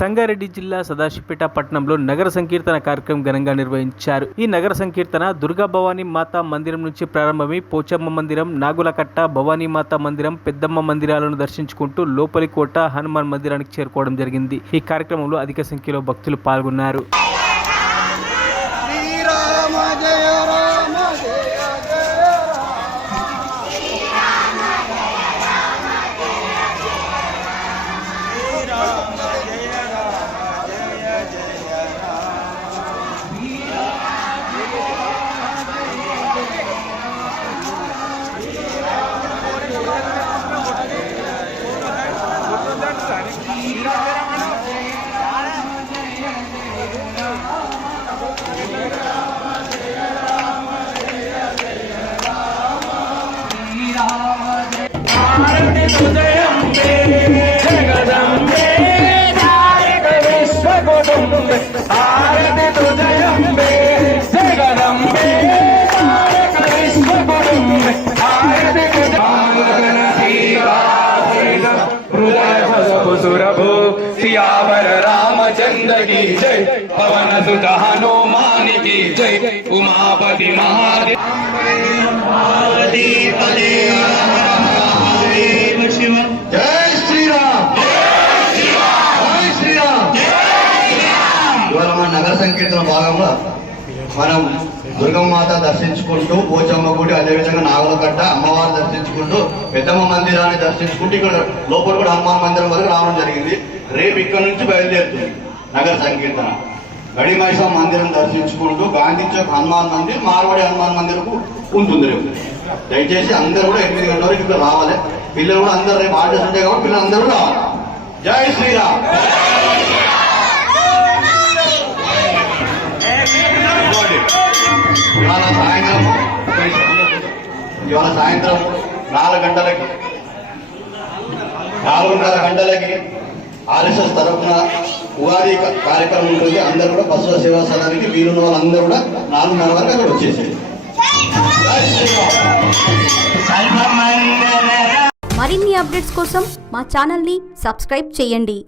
సంగారెడ్డి జిల్లా సదాశివపేట పట్టణంలో నగర సంకీర్తన కార్యక్రమం ఘనంగా నిర్వహించారు. ఈ నగర సంకీర్తన దుర్గా భవానీ మాతా మందిరం నుంచి ప్రారంభమై పోచమ్మ మందిరం, నాగులకట్ట, భవానీ మాతా మందిరం, పెద్దమ్మ మందిరాలను దర్శించుకుంటూ లోపలి కోట, హనుమాన్ మందిరానికి చేరుకోవడం జరిగింది. ఈ కార్యక్రమంలో అధిక సంఖ్యలో భక్తులు పాల్గొన్నారు. सियावर रामचंद्र की जय, पवन सुत हनुमान की जय, उमापति महादेव शिव। जय श्री राम, जय श्री राम। ఇవాళ మన నగర సంకీర్తన భాగంగా మనం దుర్గమ్మాత దర్శించుకుంటూ పోచమ్మ గుడి, అదేవిధంగా నాగులకట్ట అమ్మవారిని దర్శించుకుంటూ పెద్దమ్మ మందిరాన్ని దర్శించుకుంటూ ఇక్కడ లోపల కూడా హనుమాన్ మందిరం వరకు రావడం జరిగింది. రేపు ఇక్కడ నుంచి బయలుదేరుతుంది నగర సంకీర్తన. గడిమైసా మందిరం దర్శించుకుంటూ గాంధీ చౌక్ హనుమాన్ మందిర్, మార్వాడి హనుమాన్ మందిరకు ఉంటుంది రేపు. దయచేసి అందరూ కూడా 8 గంటల వరకు ఇక్కడ రావాలి. పిల్లలు కూడా అందరూ రేపు ఆర్డర్స్ ఉంటాయి కాబట్టి పిల్లలు అందరూ రావాలి. జై శ్రీరామ్. ఇవాళ సాయంత్రం 4:30 గంటలకి ఆర్ఎస్ఎస్ తరఫున ఉగాది కార్యక్రమం ఉంటుంది. అందరూ కూడా బసవ సేవా సదనానికి వీలున్న వాళ్ళందరూ కూడా 4:30 వరకు అక్కడ వచ్చేసేది. మరిన్ని అప్డేట్స్ కోసం మా ఛానల్ని సబ్స్క్రైబ్ చేయండి.